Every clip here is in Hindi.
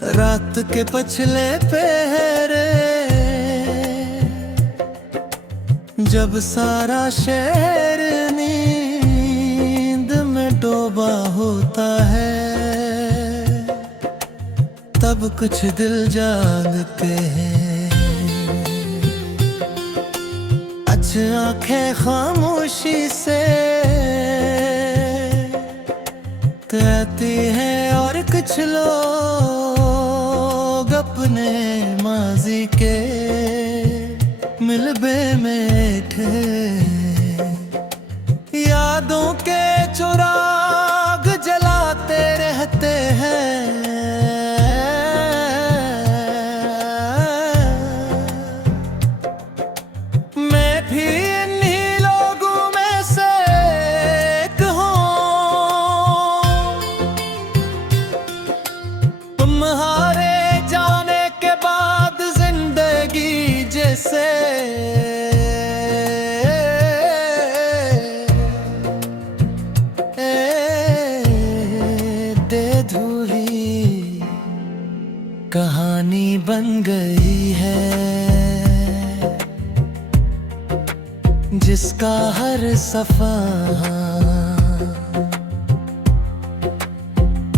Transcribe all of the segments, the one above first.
रात के पछले पहरे जब सारा शहर नींद में डूबा होता है, तब कुछ दिल जागते हैं। अच्छा आंखें खामोशी से कहती हैं और कुछ लोग अपने माजी के मिलबे में थे। यादों के चिराग जलाते रहते हैं, मैं भी इन्हीं लोगों में से एक हूँ। तुम्हारे जाने के बाद जिंदगी जैसे कहानी बन गई है, जिसका हर सफा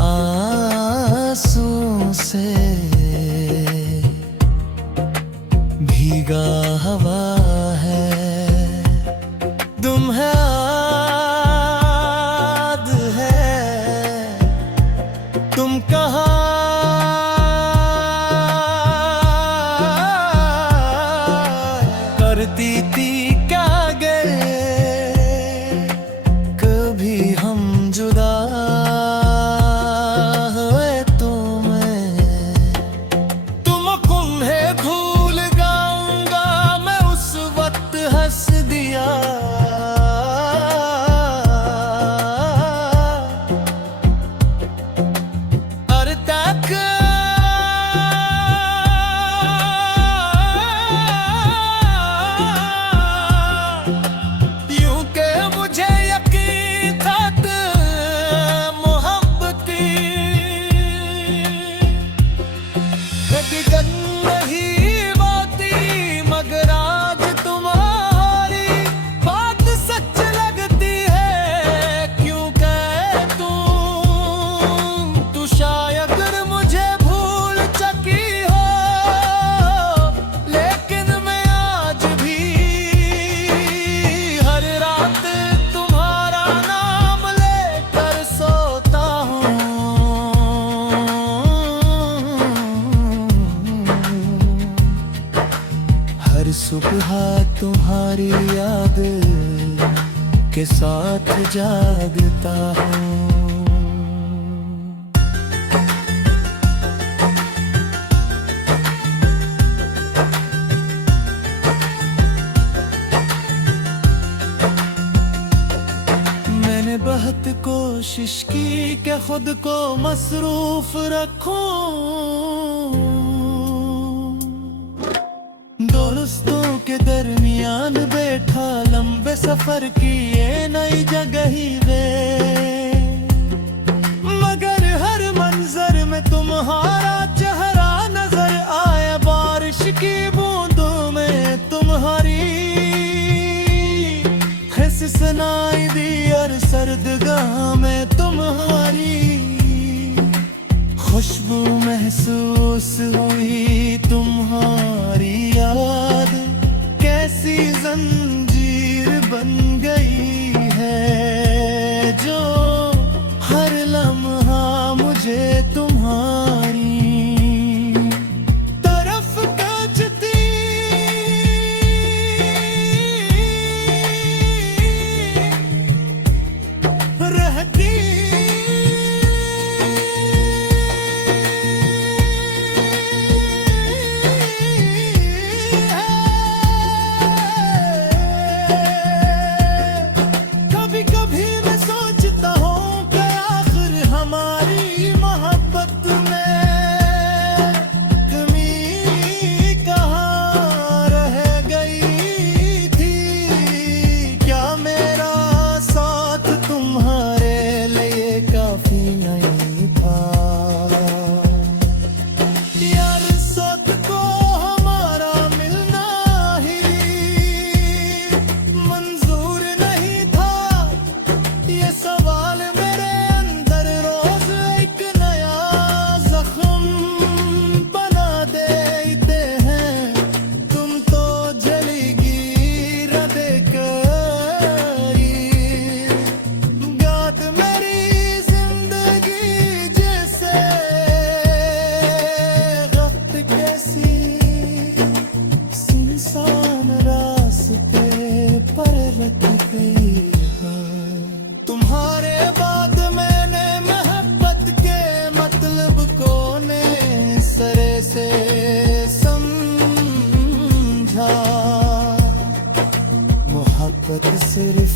आंसू से भीगा हवा है। तुम है याद है तुम कहाँ करती थी, क्या गए कभी हम जुदा हुए तुमको मैं भूल जाऊंगा, मैं उस वक्त हंस दिया। और तक नहीं बाती मगर आज तुम्हारी बात सच लगती है। क्यों कहे तू शायद मुझे भूल चुकी हो, लेकिन मैं आज भी हर रात तुम्हारा नाम लेकर सोता हूँ। हर सुबह तुम्हारी याद के साथ जागता हूँ। मैंने बहुत कोशिश की कि खुद को मसरूफ रखूं, दोस्तों के दरमियान बैठा लंबे सफर की ये नई जगह ही वे, मगर हर मंजर में तुम्हारा चेहरा नजर आए। बारिश की बूंदों में तुम्हारी हिस्स सुनाई दी और सर्दगाह में तुम्हारी खुशबू महसूस हुई। तुम्हारी याद कैसी जंजीर बन गई है, जो हर लम्हा मुझे तुम्हारी तरफ खींचती रहती।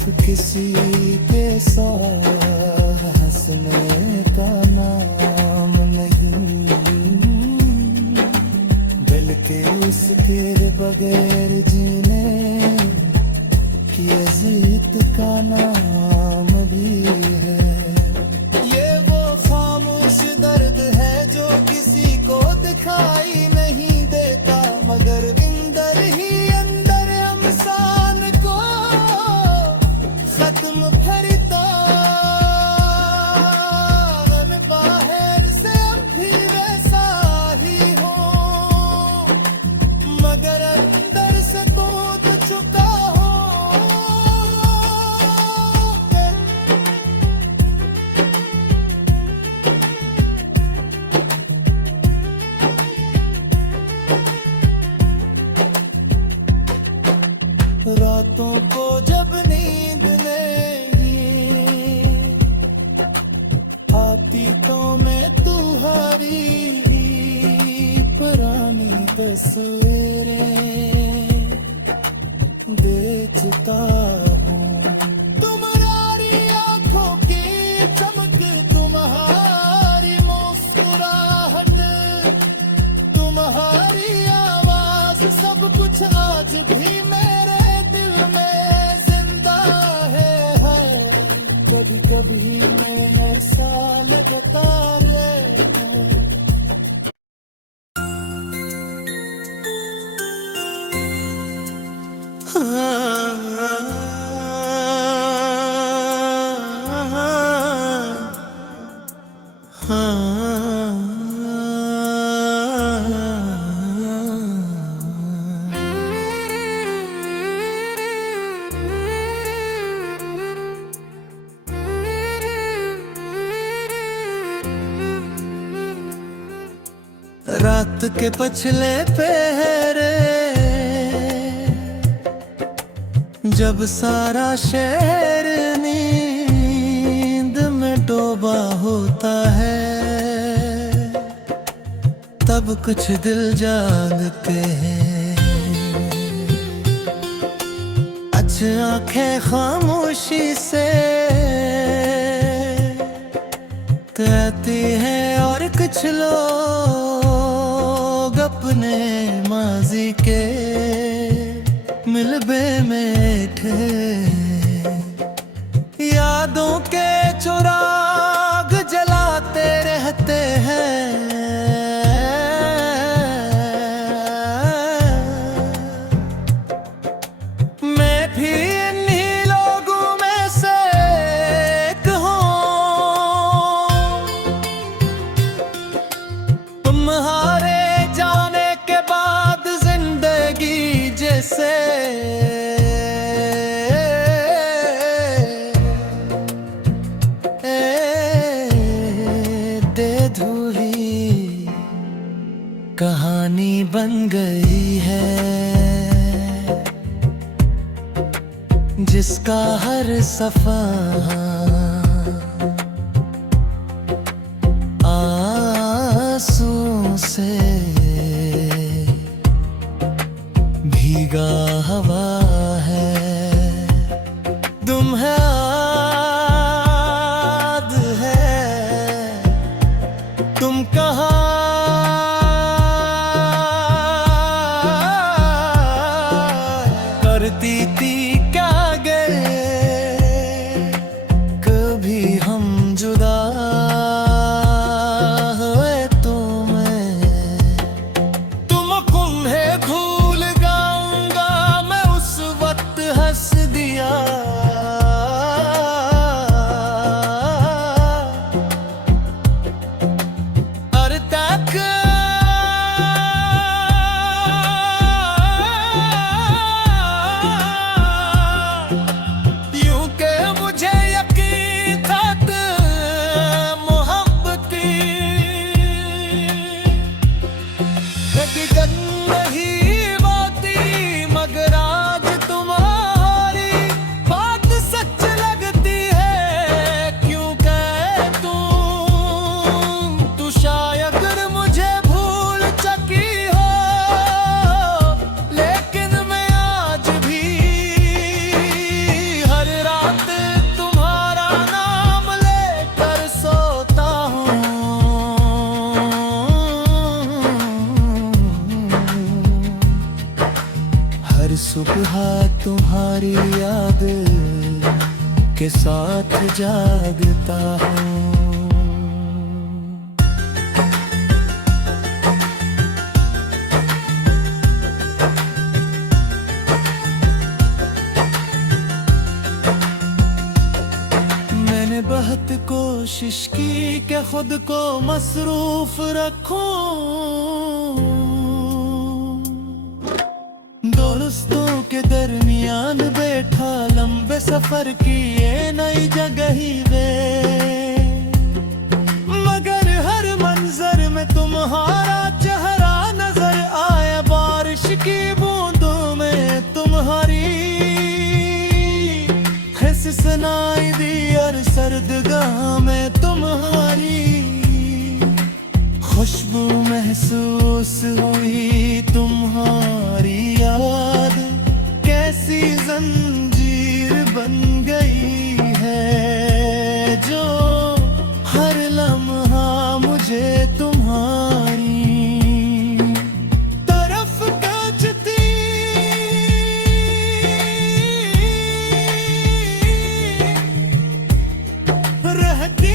किसी के साथ हंसने का नाम नहीं, बल्कि उसके बगैर जीने की अजीत का नाम भी है। ये वो खामोश दर्द है जो किसी को दिखाई नहीं देता, मगर अंदर ही अंदर इंसान को खत्म करता। मैं बाहर से अब भी वैसा ही हूँ, मगर अंदर से टूट चुका हूँ। रातों को जब नींद नहीं आती तो मैं तुम्हारी पुरानी तस्वीरें देखता हूँ। तुम्हारी आंखों की चमक, तुम्हारी मुस्कुराहट, तुम्हारी आवाज, सब कुछ आज भी मेरे दिल में जिंदा है। कभी कभी मैं ऐसा लगता है रात के पछले पहरे जब सारा शहर नींद में डूबा होता है, तब कुछ दिल जागते हैं। अच्छी आंखें खामोशी से कहती हैं और कुछ लोग अपने माजी के मिलबे में थे। यादों के चिराग जलाते रहते हैं, मैं भी इन्हीं लोगों में से एक हूँ। तुम्हारे जाने के बाद जिंदगी जैसे कहानी बन गई है, जिसका हर सफा आंसू से भीगा हवा है। तुम है याद है, तुम कहाँ करती थी क्या गए, कभी हम जुदा हुए तो मैं तुम्हारी याद के साथ जागता हूँ। मैंने बहुत कोशिश की कि खुद को मसरूफ रखूं, दोस्तों के दरमियान बैठा लंबे सफर की ये नई जगह ही वे, मगर हर मंजर में तुम्हारा चेहरा नजर आया, बारिश की बूंदों में तुम्हारी हिस्स सुनाई दी और सर्दगाह में तुम्हारी खुशबू महसूस हुई। तुम्हारी याद कैसी जंजीर बन गई है जो हर लम्हा मुझे तुम्हारी तरफ खींचती रहती।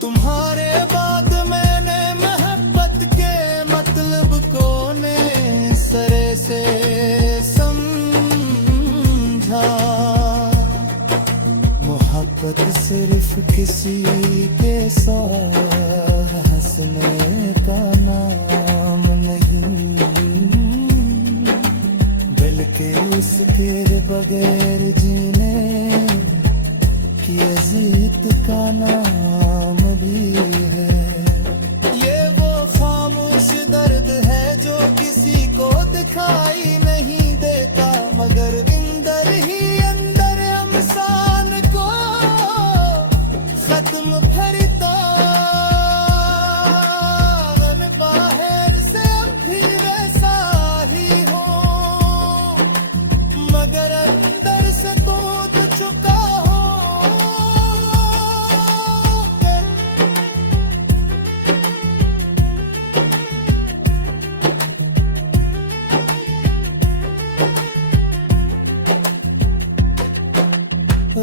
तुम्हारे बाद मैंने मोहब्बत के मतलब को ने सरे से समझा। मोहब्बत सिर्फ किसी के साथ हंसने का नाम नहीं, बल्कि उसके बगैर जीने की अजीत का नाम भी है। ये वो खामोश दर्द है जो किसी को दिखाई नहीं देता, मगर अंदर ही अंदर इंसान को खत्म भरता। मैं बाहर से अब भी वैसा ही हूँ, मगर अंदर से टूट चुका हूँ।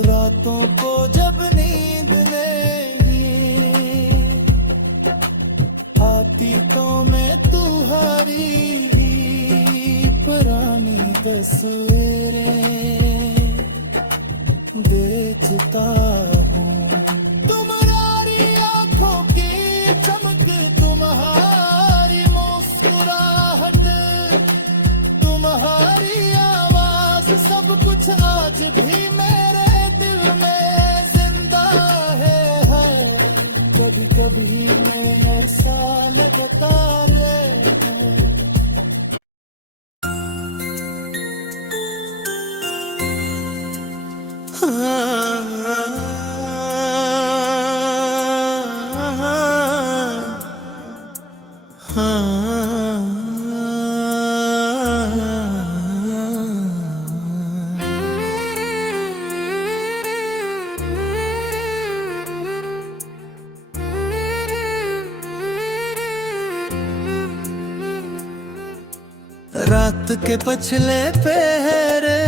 रातों को जब नींद नहीं आती तो मैं तुम्हारी पुरानी तस्वीरें देखता हूँ। तुम्हारी आंखों की चमक, तुम्हारी मुस्कुराहट, तुम्हारी आवाज, सब कुछ आज भी मेरे कभी मैं ऐसा लगता रे। रात के पछले पहरे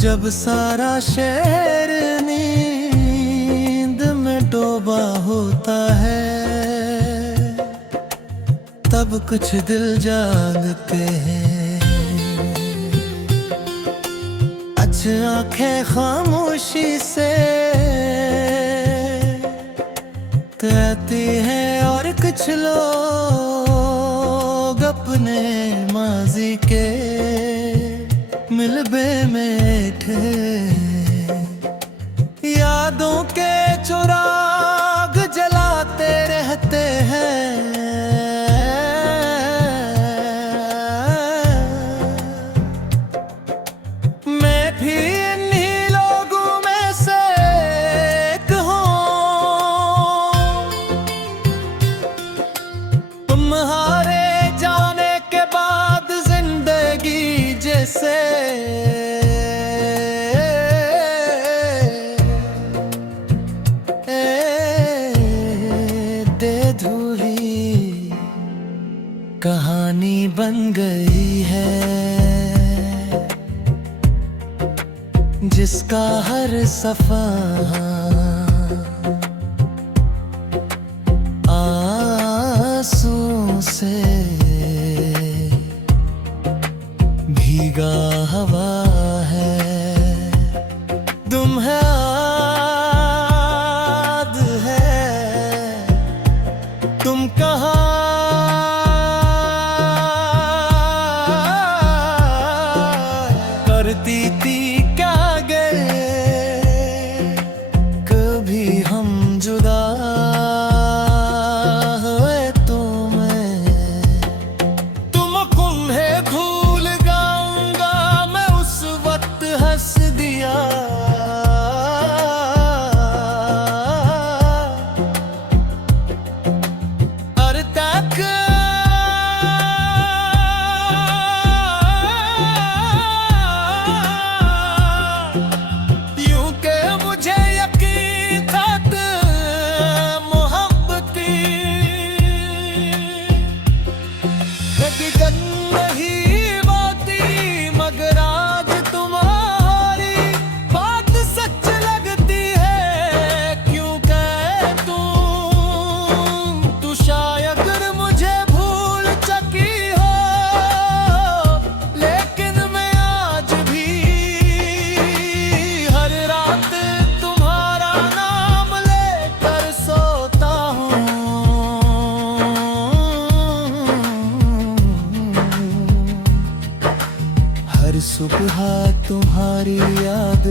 जब सारा शहर नींद में डूबा होता है, तब कुछ दिल जागते हैं। अच्छी आंखें खामोशी से कहती हैं, और कुछ लोग अपने माजी के मिलबे में थे। यादों के चिराग जलाते रहते हैं। मैं भी इन्हीं लोगों में से एक हूँ। तुम्हारे जाने के बाद जिंदगी जैसे कहानी बन गई है, जिसका हर सफा आंसू से भीगा हवा है। तुम है याद है, तुम कहाँ करती थी क्या गए, कभी हम जुदा हुए तो तुमको है भूल जाऊंगा मैं, उस वक्त हंस दिया। और तक नहीं बाती, मगर आज तुम्हारी बात सच लगती है। क्यों कहे तू शायद मुझे भूल चुकी हो, लेकिन मैं आज भी हर रात तुम्हारा नाम लेकर सोता हूँ। हर सुबह तुम्हारी याद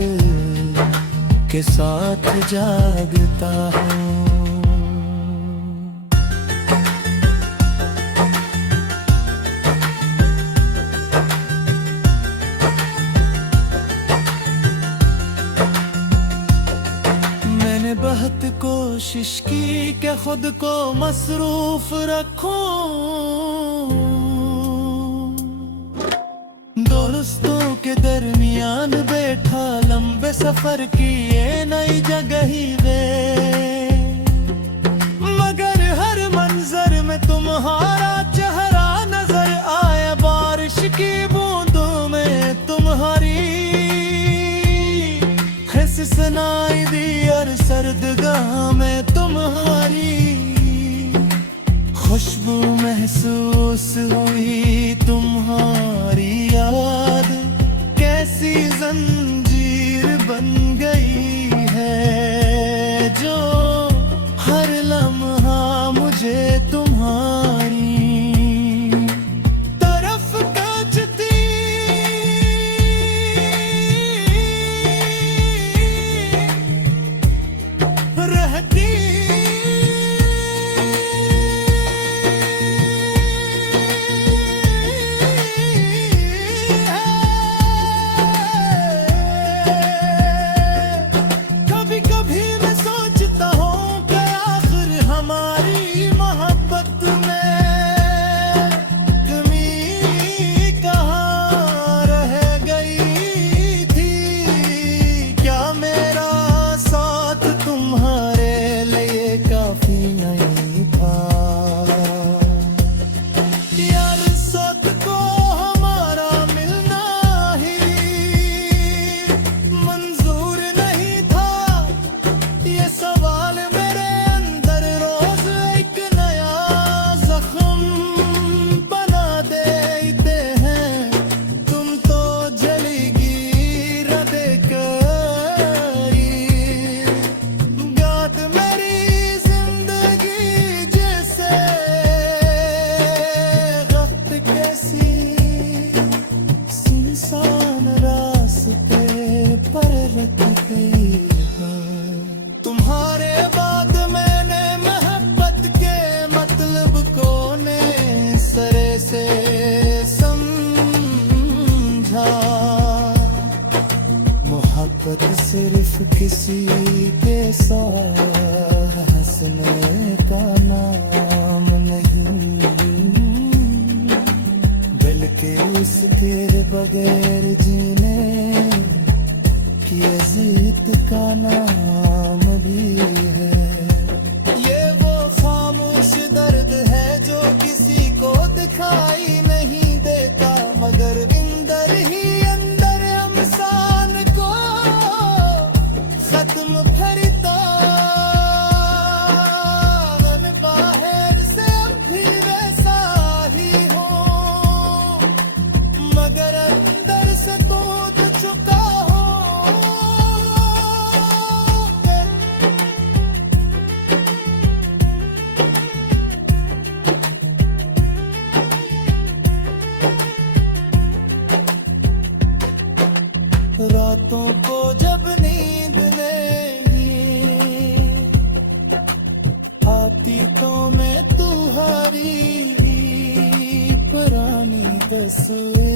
के साथ जागता हूँ। मैंने बहुत कोशिश की कि खुद को मसरूफ रखूं, दोस्तों के दरमियान बैठा लंबे सफर की ये नई जगह ही वे, मगर हर मंजर में तुम्हारा चेहरा नजर आए। बारिश की बूंदों में तुम्हारी हिस सुनाई दी, और सर्दगाह में तुम्हारी खुशबू महसूस हुई। तुम्हारी याद कैसी जंजीर बन गई है, जो हर लम्हा मुझे तुम्हारी तरफ खींचती रहती। किसी के साथ हंसने का नाम नहीं, बल्कि उसके बगैर जीने की अजीत का नाम भी है। ये वो खामोश दर्द है जो किसी को दिखाई नहीं देता, मगर अंदर ही अंदर इंसान को खत्म भरता। मैं बाहर से अब भी वैसा ही हूँ, मगर अंदर से टूट चुका हूँ। रातों को जब नींद नहीं आती तो मैं तुम्हारी पुरानी तस्वीर